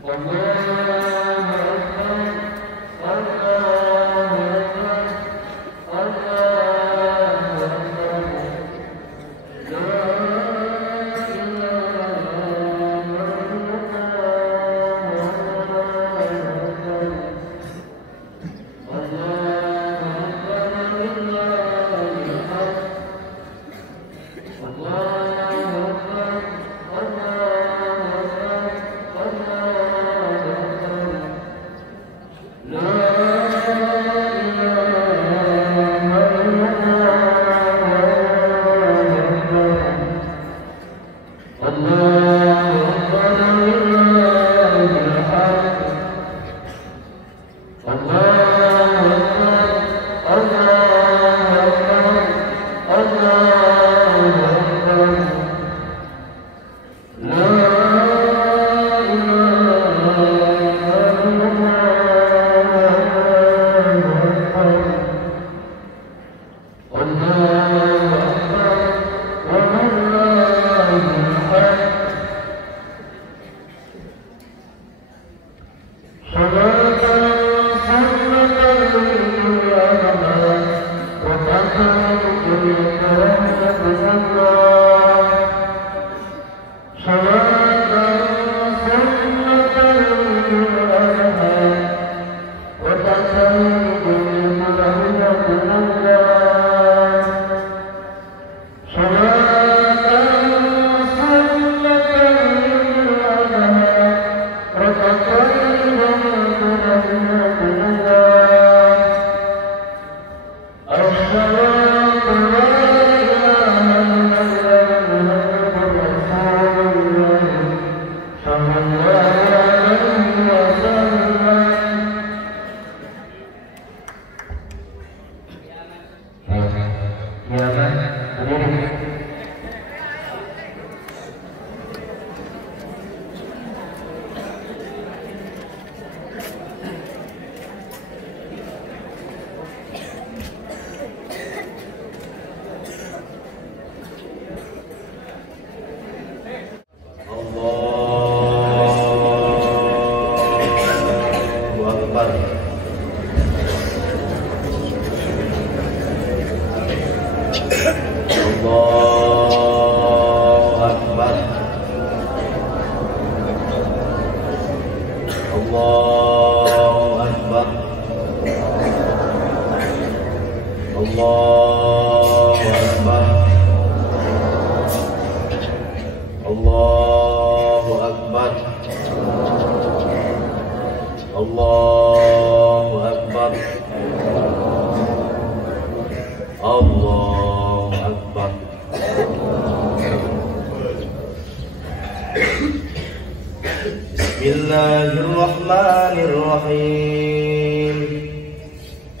Bismillahirrahmanirrahim.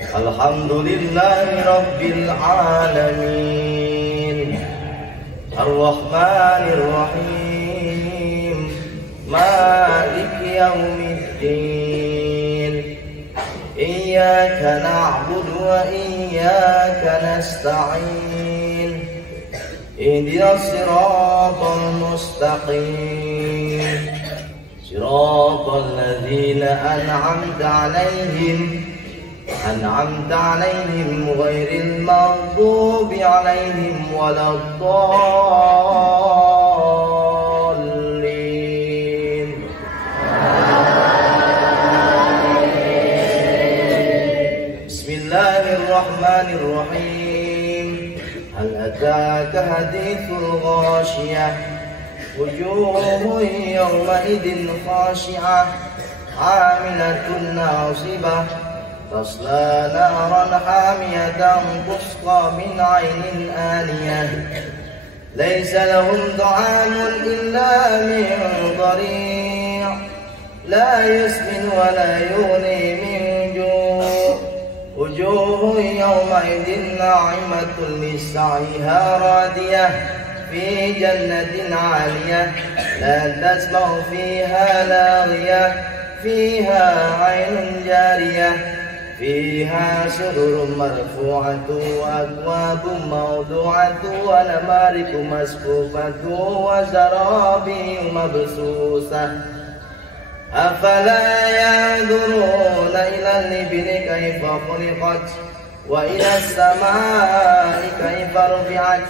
Alhamdulillahi rabbil alamin. Ar-Rahmanir-Rahim. Maliki yaumiddin. Iyyaka na'budu wa iyyaka nasta'in. Ihdinas siratal mustaqim. Siratal ladzina an'amta 'alaihim ghairil maghdubi 'alaihim waladdallin. Bismillahirrahmanirrahim. Hal ataka hadithul ghashiyah. Wujuhun yawmaidin khashi'ah 'amilatun nasibah tasla naran hamiyatan tusqa min 'ainin aniyah laysa lahum ta'amun illa min dhari' la yusmin wa la yughni min ju' wujuhun yawmaidin na'imatun lissa'iha radiyah في جنة عالية لا تسمع فيها لاغية فيها عين جارية فيها سرر مرفوعة وأكواب موضوعة ونمارق مسفوفة وزرابي مبثوثة أفلا ينظرون إلى الإبل كيف خلقت وإلى السماء كيف رفعت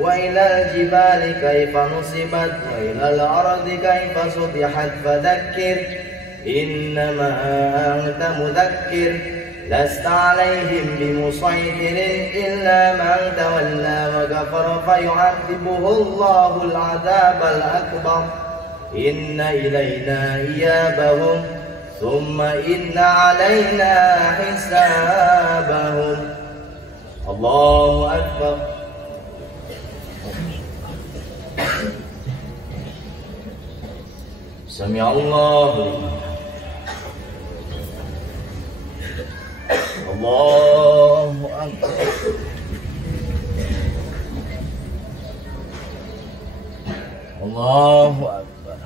وإلى الجبال كيف نصبت وإلى الأرض كيف سطحت فذكر إنما أنت مذكر لست عليهم بمسيطر إلا من تولى وكفر فيعذبه الله العذاب الأكبر إن إلينا إيابهم ثم إن علينا حسابهم. الله أكبر. سمع الله لمن الله أكبر. الله أكبر.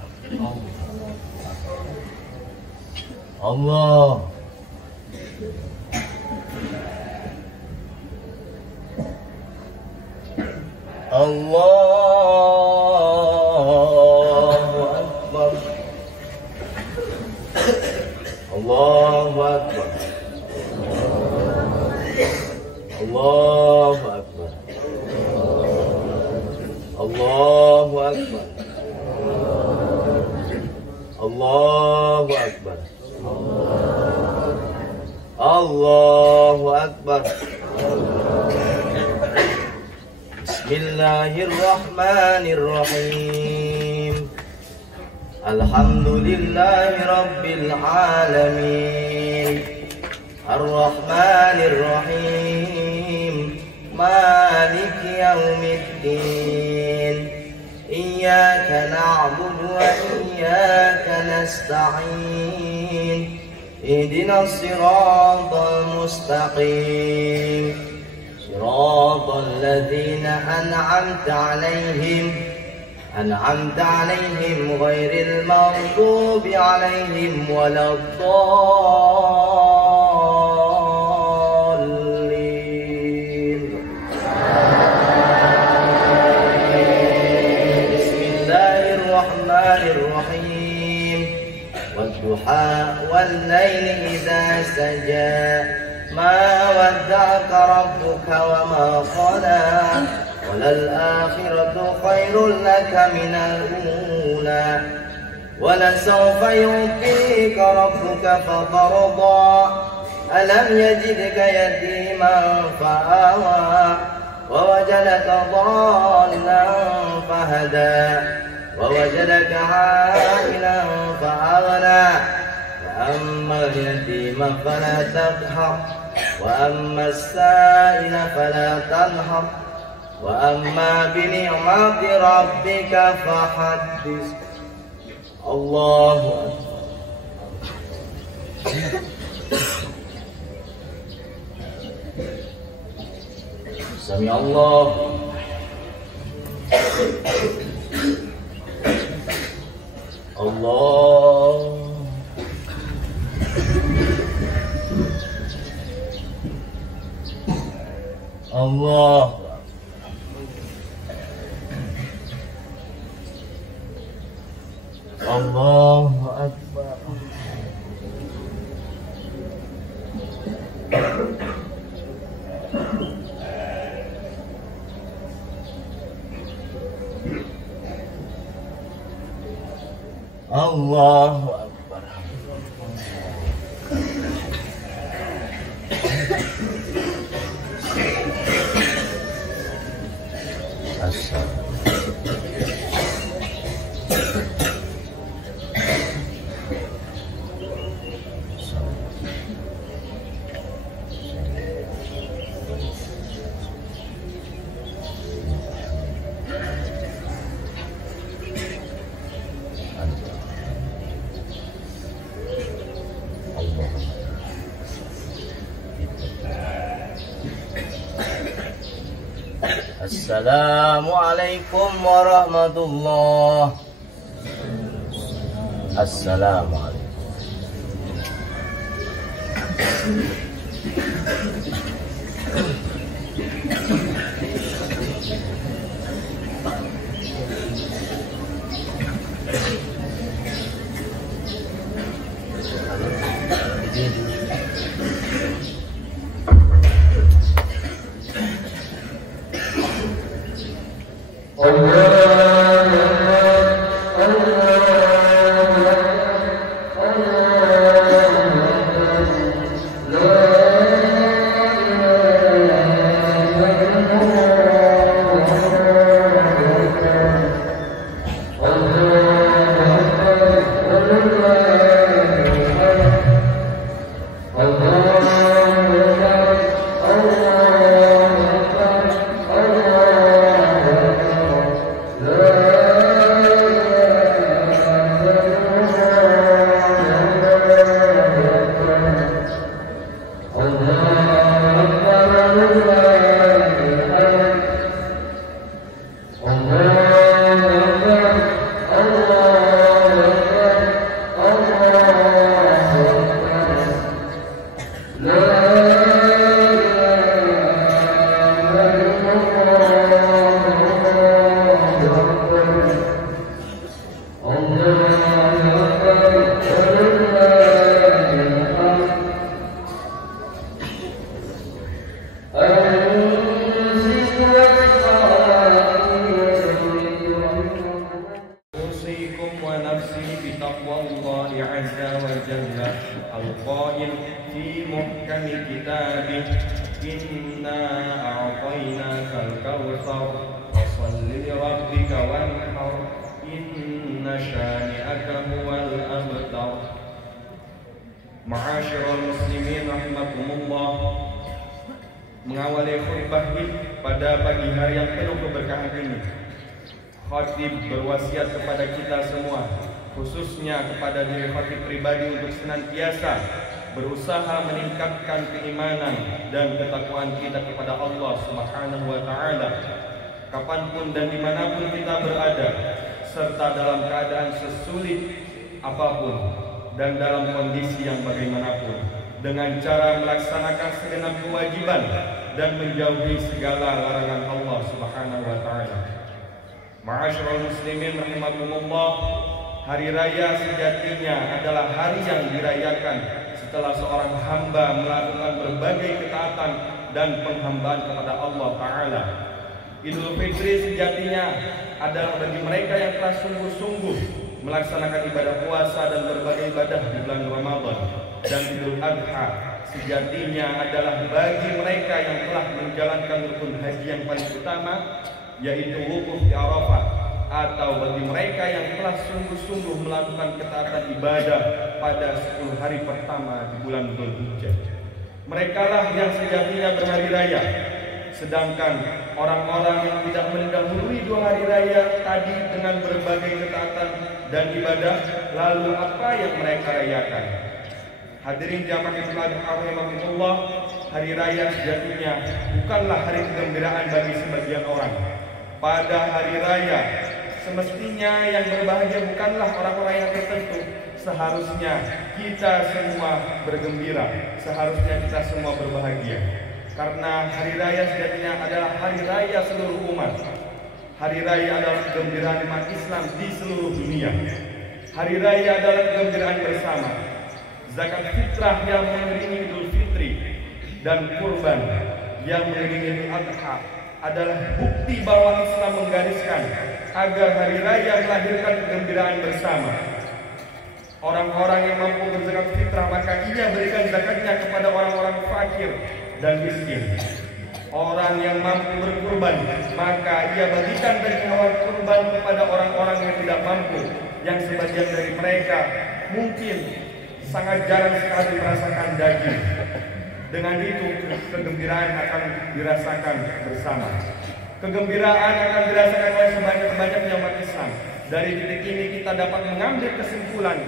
الله أكبر. الله أكبر. الله أكبر. الله أكبر. الله أكبر. الله أكبر. بسم الله الرحمن الرحيم الحمد لله رب العالمين الرحمن الرحيم مالك يوم الدين إياك نعبد وإياك نستعين اهدنا الصراط المستقيم صراط الذين أنعمت عليهم غير المغضوب عليهم ولا الضالين. بسم الله الرحمن الرحيم والضحى والليل إذا سجى ما ودعك ربك وما قلى وللآخرة خير لك من الأولى ولسوف يعطيك ربك فترضى ألم يجدك يتيما فآوى ووجدك ضالا فهدى ووجدك عائلا فأغنى فأما اليتيم فلا تقهر وأما السائل فلا تنهر وأما بنعمة ربك فحدث. الله أكبر. سمع الله. الله الله الله أكبر. الله أكبر. Assalamualaikum warahmatullahi. Assalamualaikum. القائل في محكم كتابه إنا أعطيناك الكوثر فصل لربك وانحر إن شانئك هو الأبتر. Ma'asyiral muslimin rahimakumullah, mengawali khutbah pada pagi hari yang penuh keberkahan ini, khatib berwasiat kepada kita semua, khususnya kepada diri khatib pribadi, untuk senantiasa berusaha meningkatkan keimanan dan ketakwaan kita kepada Allah Subhanahu wa Ta'ala, kapanpun dan dimanapun kita berada, serta dalam keadaan sesulit apapun dan dalam kondisi yang bagaimanapun, dengan cara melaksanakan segenap kewajiban dan menjauhi segala larangan Allah Subhanahu wa Ta'ala. Ma'asyiral muslimin rahimakumullah, hari raya sejatinya adalah hari yang dirayakan setelah seorang hamba melakukan berbagai ketaatan dan penghambaan kepada Allah Ta'ala. Idul Fitri sejatinya adalah bagi mereka yang telah sungguh-sungguh melaksanakan ibadah puasa dan berbagai ibadah di bulan Ramadan. Dan Idul Adha sejatinya adalah bagi mereka yang telah menjalankan rukun haji yang paling utama, yaitu wukuf di Arafah, atau bagi mereka yang telah sungguh-sungguh melakukan ketaatan ibadah pada 10 hari pertama di bulan Dzulhijjah. Merekalah yang sejatinya berhari raya. Sedangkan orang-orang yang tidak mendahului 2 hari raya tadi dengan berbagai ketaatan dan ibadah, lalu apa yang mereka rayakan? Hadirin jamaah Idul Adha rahimahumullah, hari raya sejatinya bukanlah hari kegembiraan bagi sebagian orang. Pada hari raya semestinya yang berbahagia bukanlah orang-orang yang tertentu. Seharusnya kita semua bergembira, seharusnya kita semua berbahagia. Karena hari raya sejatinya adalah hari raya seluruh umat. Hari raya adalah kegembiraan umat Islam di seluruh dunia. Hari raya adalah kegembiraan bersama. Zakat fitrah yang mengiringi Idul Fitri dan kurban yang mengiringi Idul Adha adalah bukti bahwa Islam menggariskan agar hari raya melahirkan kegembiraan bersama. Orang-orang yang mampu berzakat fitrah, maka ia berikan zakatnya kepada orang-orang fakir dan miskin. Orang yang mampu berkurban, maka ia bagikan dari hewan kurban kepada orang-orang yang tidak mampu, yang sebagian dari mereka mungkin sangat jarang sekali merasakan daging. Dengan itu kegembiraan akan dirasakan bersama. Kegembiraan akan dirasakan oleh sebanyak-banyaknya umat Islam. Dari titik ini kita dapat mengambil kesimpulan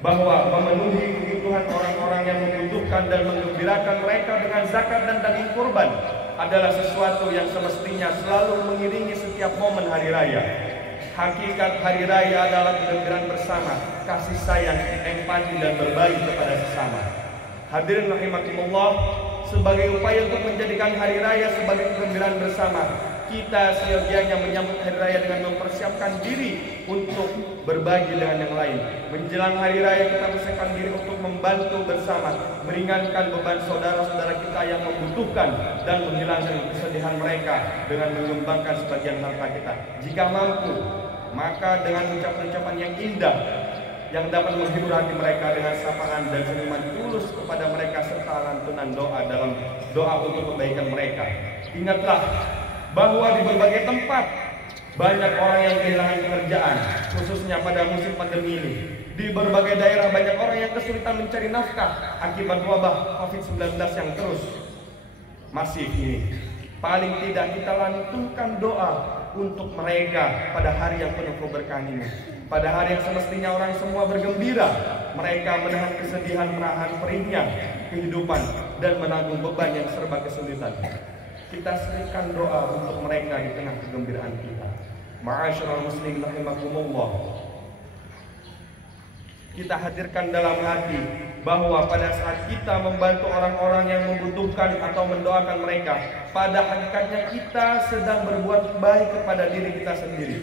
bahwa memenuhi kebutuhan orang-orang yang membutuhkan dan menggembirakan mereka dengan zakat dan daging kurban adalah sesuatu yang semestinya selalu mengiringi setiap momen hari raya. Hakikat hari raya adalah kegembiraan bersama, kasih sayang, empati dan berbagi kepada sesama. Hadirin rahimakumullah, sebagai upaya untuk menjadikan hari raya sebagai kegembiraan bersama, kita seyogianya menyambut hari raya dengan mempersiapkan diri untuk berbagi dengan yang lain. Menjelang hari raya kita persiapkan diri untuk membantu bersama, meringankan beban saudara-saudara kita yang membutuhkan dan menghilangkan kesedihan mereka dengan mengembangkan sebagian harta kita. Jika mampu, maka dengan ucapan-ucapan yang indah yang dapat menghibur hati mereka dengan sapaan dan senyuman tulus kepada mereka serta lantunan doa dalam doa untuk kebaikan mereka. Ingatlah bahwa di berbagai tempat banyak orang yang kehilangan pekerjaan, khususnya pada musim pandemi ini. Di berbagai daerah banyak orang yang kesulitan mencari nafkah akibat wabah COVID-19 yang terus masif ini. Paling tidak kita lantunkan doa untuk mereka pada hari yang penuh keberkahan ini. Pada hari yang semestinya orang semua bergembira, mereka menahan kesedihan, menahan perihnya kehidupan dan menanggung beban yang serba kesulitan. Kita seringkan doa untuk mereka di tengah kegembiraan kita. Ma'asyiral muslimin rahimakumullah. Kita hadirkan dalam hati bahwa pada saat kita membantu orang-orang yang membutuhkan atau mendoakan mereka, pada hakikatnya kita sedang berbuat baik kepada diri kita sendiri.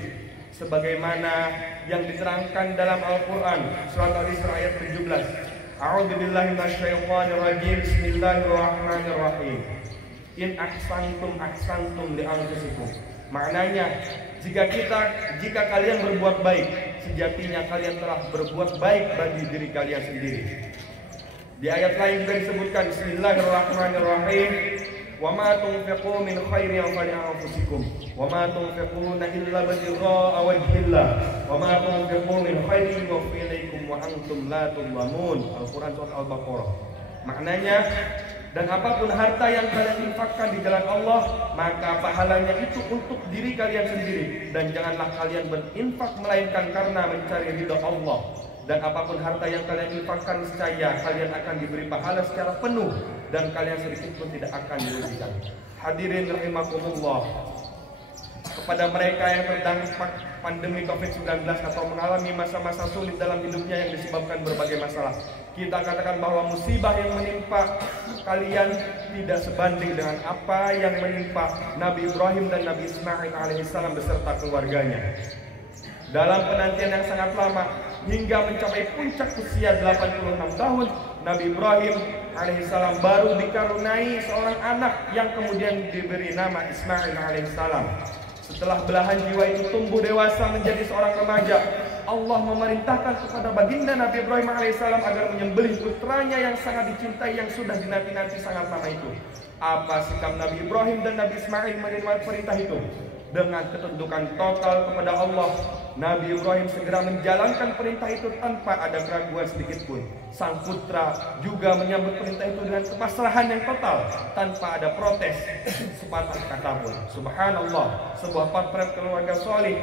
Sebagaimana yang diterangkan dalam Al-Quran surat Al-Isra ayat 17. A'udzubillahi minasyaitonirrajim. Bismillahirrahmanirrahim. In ahsantum ahsantum li anfusikum. Maknanya, jika kalian berbuat baik, sejatinya kalian telah berbuat baik bagi diri kalian sendiri. Di ayat lain juga disebutkan Bismillahirrahmanirrahim. Wa ma tunfiqu min khairin falianfusikum wa ma tunfiquna illa ibtigha'a wajhillah wa ma tunfiqu min khairin yuwaffa ilaykum wa antum la tudlamun. Al-Quran surat Al-Baqarah. Maknanya, dan apapun harta yang kalian infakkan di jalan Allah, maka pahalanya itu untuk diri kalian sendiri, dan janganlah kalian berinfak melainkan karena mencari ridha Allah. Dan apapun harta yang kalian infakkan, niscaya kalian akan diberi pahala secara penuh dan kalian sedikit pun tidak akan dirugikan. Hadirin rahimakumullah, kepada mereka yang terdampak pandemi COVID-19 atau mengalami masa-masa sulit dalam hidupnya yang disebabkan berbagai masalah, kita katakan bahwa musibah yang menimpa kalian tidak sebanding dengan apa yang menimpa Nabi Ibrahim dan Nabi Ismail alaihissalam beserta keluarganya. Dalam penantian yang sangat lama hingga mencapai puncak usia 86 tahun, Nabi Ibrahim alaihissalam baru dikaruniai seorang anak yang kemudian diberi nama Ismail alaihissalam. Setelah belahan jiwa itu tumbuh dewasa menjadi seorang remaja, Allah memerintahkan kepada baginda Nabi Ibrahim alaihissalam agar menyembelih putranya yang sangat dicintai, yang sudah dinanti-nanti sangat lama itu. Apa sikap Nabi Ibrahim dan Nabi Ismail menerima perintah itu? Dengan ketundukan total kepada Allah, Nabi Ibrahim segera menjalankan perintah itu tanpa ada keraguan sedikit pun. Sang putra juga menyambut perintah itu dengan kepasrahan yang total, tanpa ada protes sepatah kata pun. Subhanallah, sebuah potret keluarga solih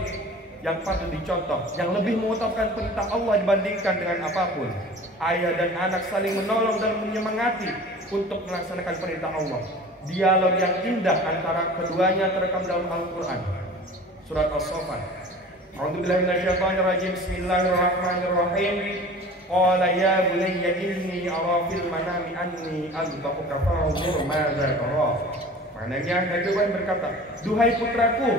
yang patut dicontoh, yang lebih mengutamakan perintah Allah dibandingkan dengan apapun. Ayah dan anak saling menolong dan menyemangati untuk melaksanakan perintah Allah. Dialog yang indah antara keduanya terekam dalam Al-Quran surat As-Saffat. A'udzubillahi minasyaitonirrajim. Bismillahirrahmanirrahim. Qala ya bunayya inni ara fil manami anni azbahuka fanzur madza tara. Maknanya Nabi Ibrahim berkata, duhai putraku,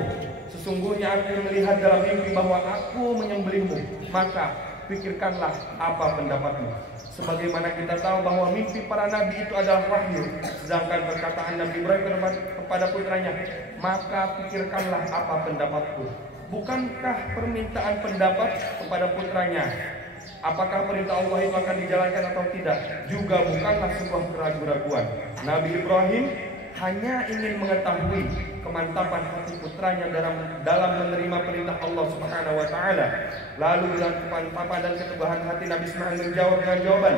sesungguhnya aku melihat dalam mimpi bahwa aku menyembelihmu, maka pikirkanlah apa pendapatmu. Sebagaimana kita tahu bahwa mimpi para nabi itu adalah wahyu, sedangkan perkataan Nabi Ibrahim kepada putranya, maka pikirkanlah apa pendapatku. Bukankah permintaan pendapat kepada putranya, apakah perintah Allah itu akan dijalankan atau tidak, juga bukanlah sebuah keraguan-raguan. Nabi Ibrahim hanya ingin mengetahui kemantapan hati putranya dalam menerima perintah Allah Subhanahu wa taala. Lalu dengan kemantapan dan keteguhan hati, Nabi Ismail menjawab dengan jawaban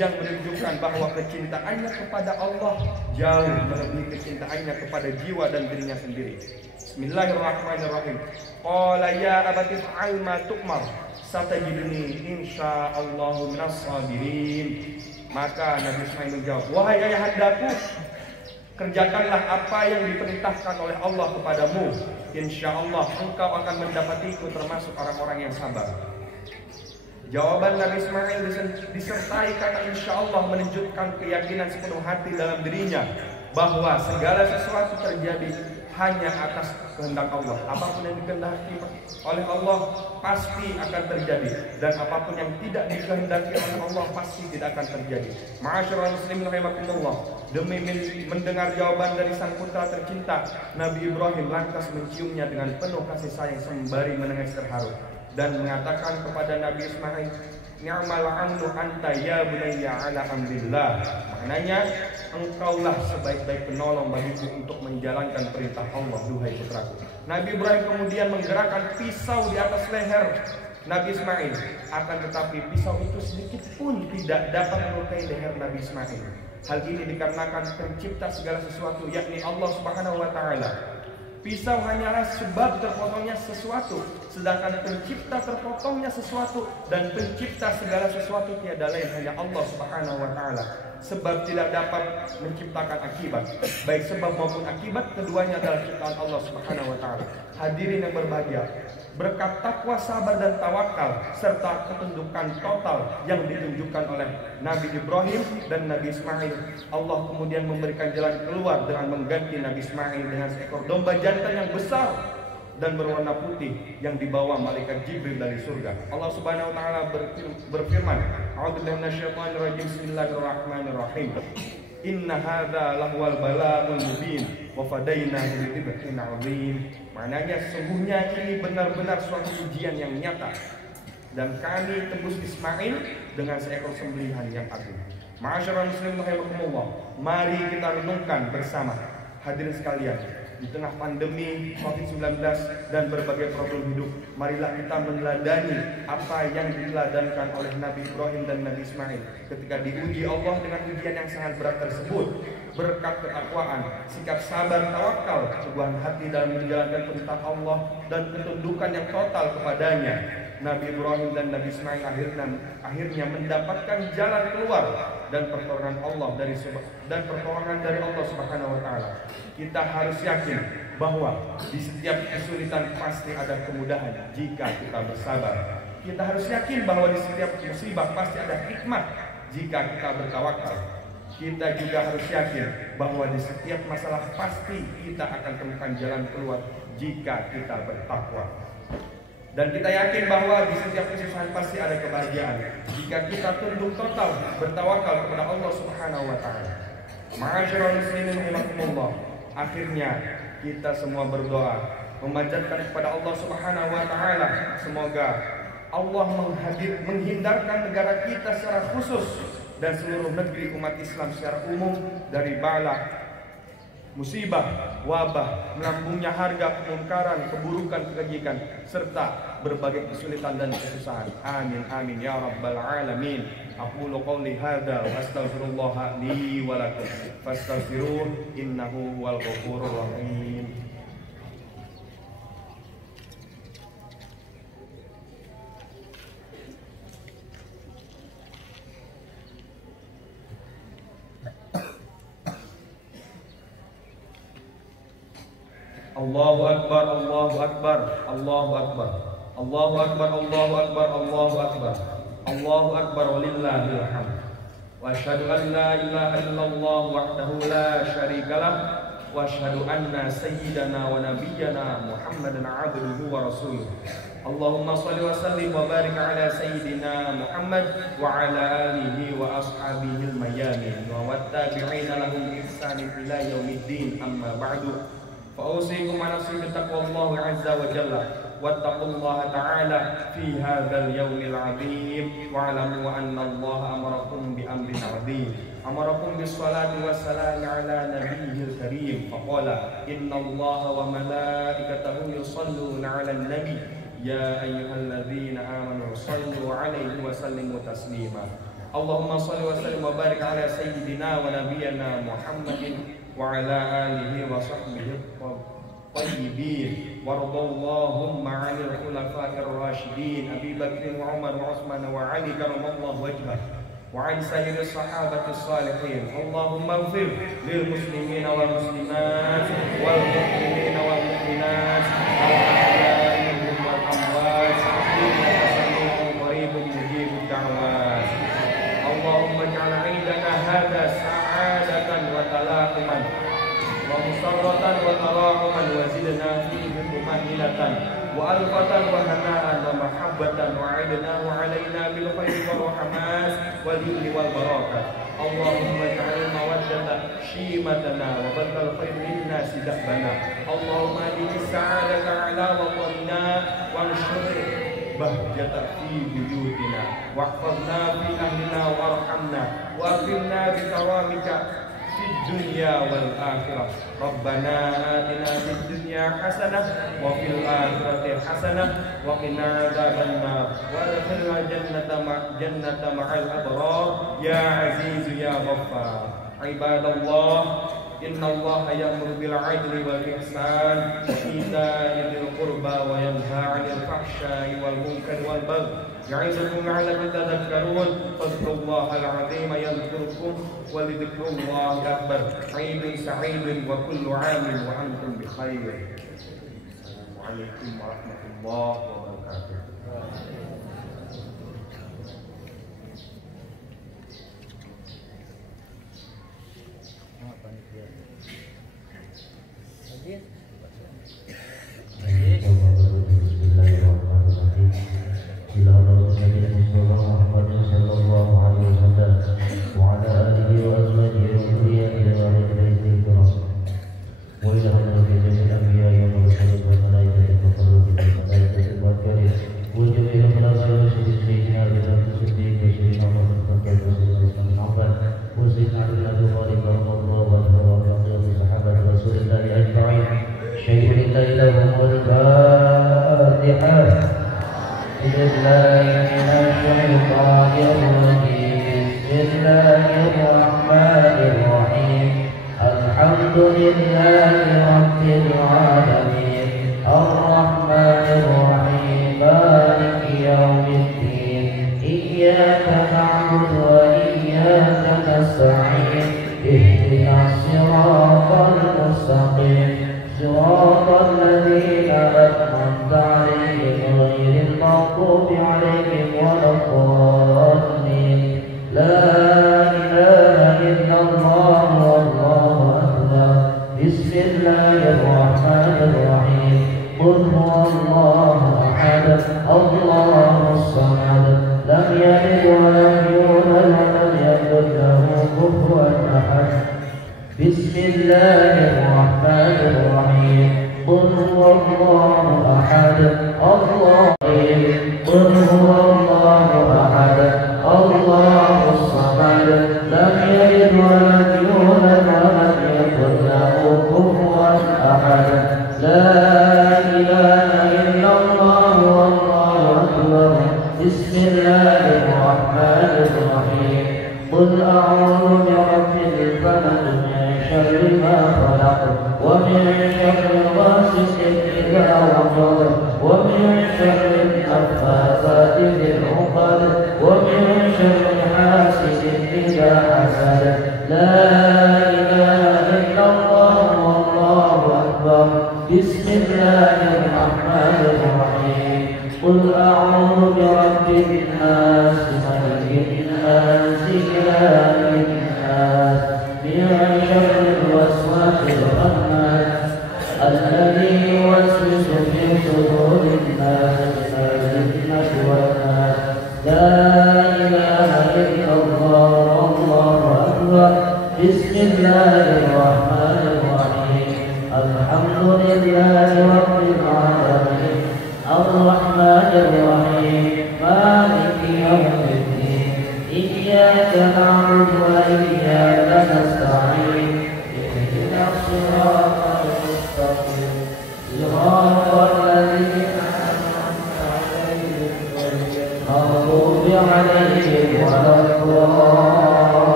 yang menunjukkan bahwa kecintaannya kepada Allah jauh melebihi kecintaannya kepada jiwa dan dirinya sendiri. Bismillahirrahmanirrahim. Qala ya abati fa'al ma tu'mar satajiduni insyaallahu minas sabirin. Maka Nabi Ismail menjawab, wahai ayahandaku, kerjakanlah apa yang diperintahkan oleh Allah kepadamu. Insya Allah engkau akan mendapatiku termasuk orang-orang yang sabar. Jawaban Nabi Ismail disertai kata insya Allah menunjukkan keyakinan sepenuh hati dalam dirinya bahwa segala sesuatu terjadi hanya atas kehendak Allah. Apapun yang dikehendaki oleh Allah pasti akan terjadi, dan apapun yang tidak dikehendaki oleh Allah pasti tidak akan terjadi. Ma'asyiral muslimin rahimakumullah, demi mendengar jawaban dari sang putra tercinta, Nabi Ibrahim lantas menciumnya dengan penuh kasih sayang sembari menangis terharu dan mengatakan kepada Nabi Ismail, "Ni'mal amnu anta ya bunayya ala amrillah." Maknanya, engkaulah sebaik-baik penolong bagiku untuk menjalankan perintah Allah, duhai putraku. Nabi Ibrahim kemudian menggerakkan pisau di atas leher Nabi Ismail. Akan tetapi pisau itu sedikit pun tidak dapat melukai leher Nabi Ismail. Hal ini dikarenakan pencipta segala sesuatu, yakni Allah Subhanahu wa Ta'ala. Pisau hanyalah sebab terpotongnya sesuatu, sedangkan pencipta terpotongnya sesuatu, dan pencipta segala sesuatu tiada lain hanya Allah Subhanahu wa Ta'ala. Sebab tidak dapat menciptakan akibat, baik sebab maupun akibat, keduanya adalah ciptaan Allah Subhanahu wa Ta'ala. Hadirin yang berbahagia, berkat takwa, sabar dan tawakal serta ketundukan total yang ditunjukkan oleh Nabi Ibrahim dan Nabi Ismail, Allah kemudian memberikan jalan keluar dengan mengganti Nabi Ismail dengan seekor domba jantan yang besar dan berwarna putih yang dibawa malaikat Jibril dari surga. Allah Subhanahu wa Ta'ala berfirman, "A'udzubillahi minasyaitonir rajim. Bismillahirrahmanirrahim. Inna hadza lahuwal bala'ul mubin wa fadainahu bidzibhin 'adzim." Maknanya, sungguhnya ini benar-benar suatu ujian yang nyata, dan kami tebus Ismail dengan seekor sembelihan yang agung. Ma'asyiral muslimin rahimakumullah, mari kita renungkan bersama, hadirin sekalian, di tengah pandemi COVID-19 dan berbagai problem hidup, marilah kita meneladani apa yang diteladankan oleh Nabi Ibrahim dan Nabi Ismail ketika diuji Allah dengan ujian yang sangat berat tersebut. Berkat ketakwaan, sikap sabar, tawakal, keteguhan hati dalam menjalankan perintah Allah, dan ketundukan yang total kepadanya, Nabi Ibrahim dan Nabi Ismail akhirnya mendapatkan jalan keluar dan pertolongan dari Allah Subhanahu wa Ta'ala. Kita harus yakin bahwa di setiap kesulitan pasti ada kemudahan jika kita bersabar. Kita harus yakin bahwa di setiap musibah pasti ada hikmah jika kita bertawakal. Kita juga harus yakin bahwa di setiap masalah pasti kita akan temukan jalan keluar jika kita bertakwa. Dan kita yakin bahwa di setiap kesusahan pasti ada kebahagiaan jika kita tunduk total bertawakal kepada Allah Subhanahu wa Ta'ala. Ma'asyiral muslimin rahimakumullah, akhirnya kita semua berdoa memanjatkan kepada Allah Subhanahu wa Ta'ala, semoga Allah menghindarkan negara kita secara khusus dan seluruh negeri umat Islam secara umum dari bala, musibah, wabah, melambungnya harga, kemungkaran, keburukan, kekejikan, serta berbagai kesulitan dan kesusahan. Amin amin ya rabbal alamin. Aqulu qawli hadza wa astaghfirullah li wa lakum fastaghfiruhu innahu huwal ghafurur rahim. Allahu akbar, Allahu akbar, Allahu akbar, Allahu akbar, Allahu akbar, Allahu akbar, Allahu akbar, walillahil hamd. Wa asyhadu an la ilaha illallah wahdahu la syarikalah, wa asyhadu anna sayyidana wa nabiyyana Muhammadan abduhu wa rasuluh. Allahumma shalli wa sallim wa barik ala sayyidina Muhammad wa ala alihi wa ashabihi al-mayamin wa wattabi'ina lahum bi ihsanin ila yaumiddin, amma ba'du. فأوصيكم ونفسي بتقوى الله عز وجل واتقوا الله تعالى في هذا اليوم العظيم واعلموا أن الله أمركم بأمر عظيم أمركم بالصلاة والسلام على نبيه الكريم فقال إن الله وملائكته يصلون على النبي يا أيها الذين آمنوا صلوا عليه وسلموا تسليما اللهم صل وسلم وبارك على سيدنا ونبينا محمد وعلى آله وصحبه الطيبين وارض اللهم عن الخلفاء الراشدين أبي بكر وعمر وعثمان وعلي كرم الله وجهه وعن سائر الصحابة الصالحين اللهم اغفر للمسلمين والمسلمات والمؤمنين والمؤمنات الأحياء منهم والأموات إنك سميع قريب مجيب الدعوات اللهم اجعل عيدنا هذا سعادة وتلاقما ومسرة وتراحما وزدنا فيه طمأنينة وألفة وهناء ومحبة وعدناه علينا بالخير والرحمات واليمن والبركة. اللهم اجعل المودة شيمتنا وبذل الخير للناس دأبنا. اللهم أدم السعادة على وطننا وانشر بهجة في بيوتنا واحفظنا في أهلنا وارحمنا وأكرمنا بكرامك في الدنيا والآخرة. ربنا آتنا في الدنيا حسنة وفي الآخرة حسنة وقنا عذاب النار وادخلنا جنة مع الأبرار يا عزيز يا غفار. عباد الله، إن الله يأمر بالعدل والإحسان وإيتاء ذي القربى وينهى عن الفحشاء والمنكر والبغي يعظكم لعلكم تذكرون. فاذكروا الله العظيم يذكركم ولذكر الله أكبر. عيد سعيد وكل عام وأنتم بخير. السلام عليكم ورحمة الله وبركاته.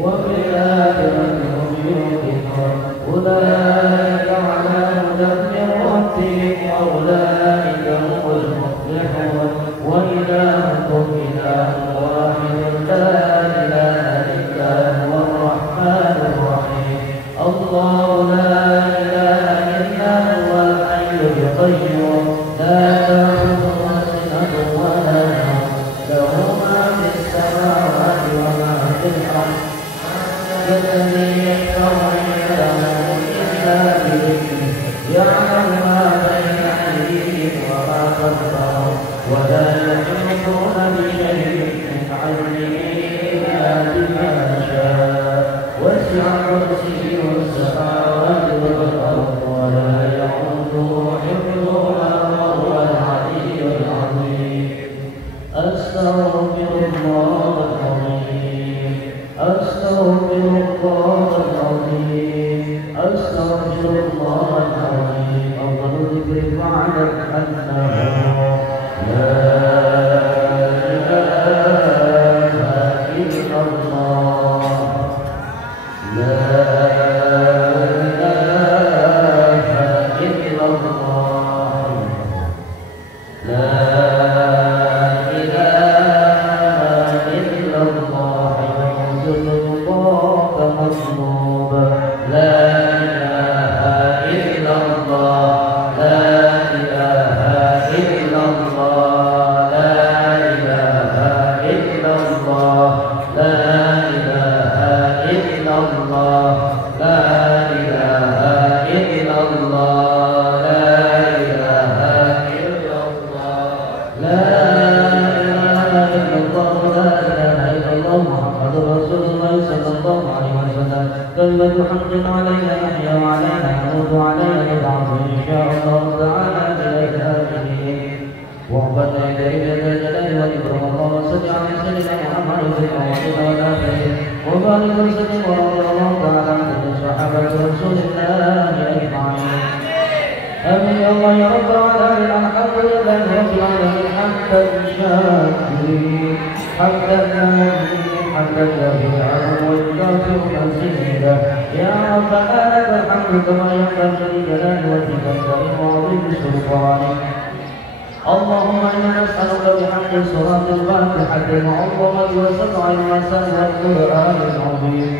وبالآخرة هم يوقنون أولئك يعلم ما بين أيديهم وما خلفهم ولا يحيطون بشيء من علمه إلا بما شاء وسع كرسيه السماوات والأرض ولا يئوده حفظهما وهو العلي العظيم. أستغفر الله العظيم أستغفر الله العظيم أستغفر الله العظيم. أفضل الذكر فاعلم أنه لا إله إلا الله لا إله إلا الله لا إله إلا الله ينزل الضاق مطلوبا لا إله إلا الله لا إله إلا الله لا إله إلا الله لا إله إلا الله لا إله إلا الله لا إله إلا الله لا إله إلا الله لا إله إلا الله محمد رسول الله صلى الله عليه وسلم. كلمة حق علينا نحيا وعلينا نموت وعلينا نبعث إن شاء الله تعالى إلى الآخرين. وقبلنا إليه جل وإكرام الله وصل على سيدنا محمد في الأولين والآخرين وبارك وسلم ورضي الله تعالى عن كل صحابة رسول الله أجمعين. آمين يا الله يا رب العالمين. الحمد لله رب العالمين حمدا شاكرين حمدا ناجين حمدا شفيعا والكافر مزيدا. يا ربنا لك الحمد كما ينبغي لجلال وجهك الكريم وعظيم سلطانك. اللهم إنا نسألك بحق صلاة الفاتحة المعظمة وسبع المثل والقرآن العظيم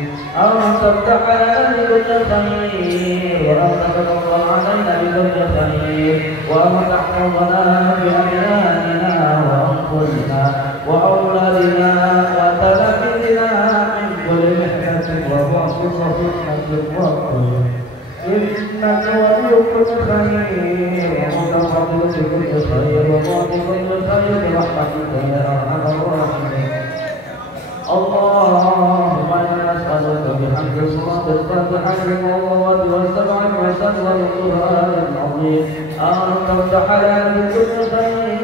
أن تفتح لنا بكل خير وأن تتفضل علينا بكل خير وأن تحفظنا بأبنائنا وأنفسنا وأولادنا وتلاميذنا من كل محنة وبعث صفيحة وقوة إنك ولي كل خير ومتفضل بكل خير ومعطي كل خير برحمتك يا أرحم الراحمين. اللهم إنا نسألك بحق صلاة الفاتحة المعوضة والسبع المثل والقرآن العظيم أن تفتح لنا بكل خير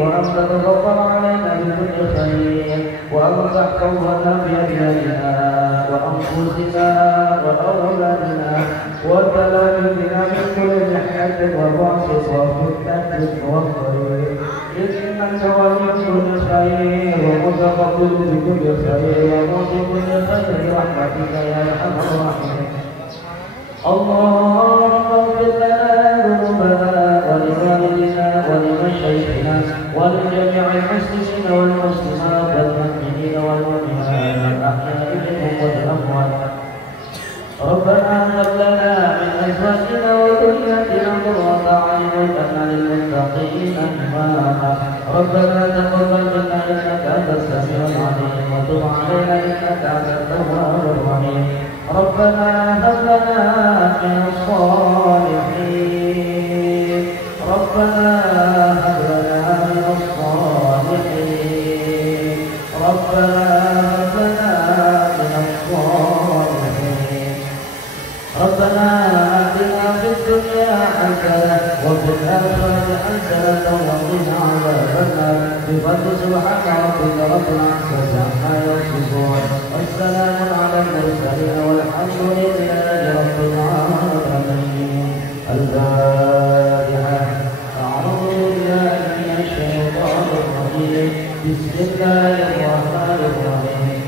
وأن تتفضل علينا بكل خير وأن تحفظنا بأبنائنا وأنفسنا وأولادنا وتلاميذنا من كل محنة وبعث وفتنة وخير. إنك ولي كل خير ومتفضل بكل خير ومعطي كل خير برحمتك يا أرحم الراحمين. اللهم اغفر لنا ذنوبنا ولوالدنا ولمشايخنا ولجميع المسلمين والمسلمات والمؤمنين والمؤمنات الأحياء منهم والأموات. ربنا هب لنا من أزواجنا وذرياتنا قرة أعين واجعلنا للمتقين إماما. ربنا تقبل منا إنك أنت السميع العليم وتب علينا إنك أنت التواب الرحيم. ربنا هب لنا من الصالحين ربنا هب لنا من الصالحين ربنا هب لنا من الصالحين. ربنا آتنا في الدنيا حسنة وفي الآخرة حسنة وقنا عذاب النار. بفضل سبحان ربك رب العزة عما يصفون والسلام على المرسلين والحمد لله رب العالمين. الفاتحة. أعوذ بالله من الشيطان الرجيم. بسم الله الرحمن الرحيم.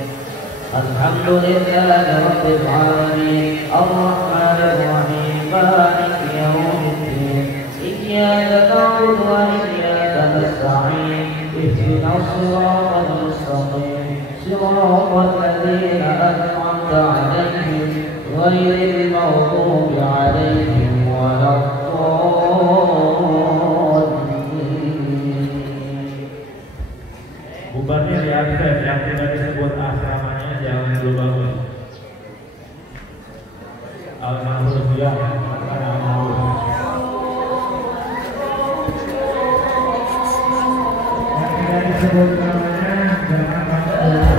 الحمد لله رب العالمين الرحمن الرحيم مالك يوم الدين. إياك نعبد وإياك نستعين. اهدنا الصراط المستقيم صراط الذين أنعمت عليهم غير المغضوب عليهم ولا الضالين. Bubarnya di akses yang tidak disebut asramanya jangan dulu bangun. Al-Mahfuz ya, Al-Mahfuz. Yang tidak disebut namanya jangan bangun.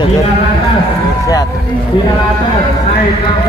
Jaga sehat. Tidak atas, naik ke